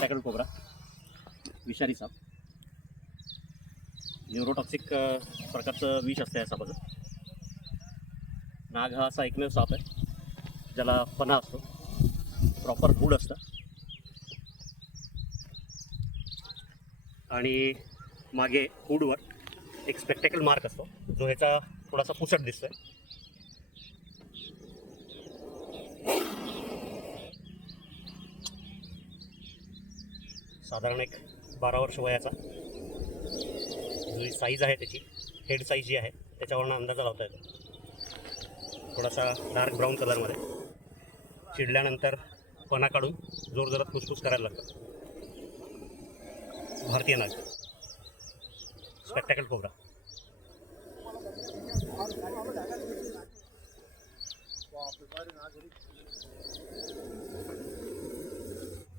Spectacle cobra, विषारी साप, neurotoxic प्रकारचं विष असतं या सापाचं. नाग हा असा एकमेव साप आहे ज्याला फणा असतो, प्रॉपर हुड असतं आणि मागे हुडवर एक स्पेक्टॅकल मार्क असतो जो ह्याचा थोडासा पुसट दिसतोय. साधारण एक 12 वर्ष वयाचा. जी साईज आहे त्याची, हेड साईज जी आहे त्याच्यावरून अंदाजा लावता येतो. थोडासा डार्क ब्राऊन कलरमध्ये, चिडल्यानंतर पणा काढून जोरजोरात फुसफुस करायला लागतं. भारतीय नाग, स्पेक्टॅकल कोब्रा. बापरे,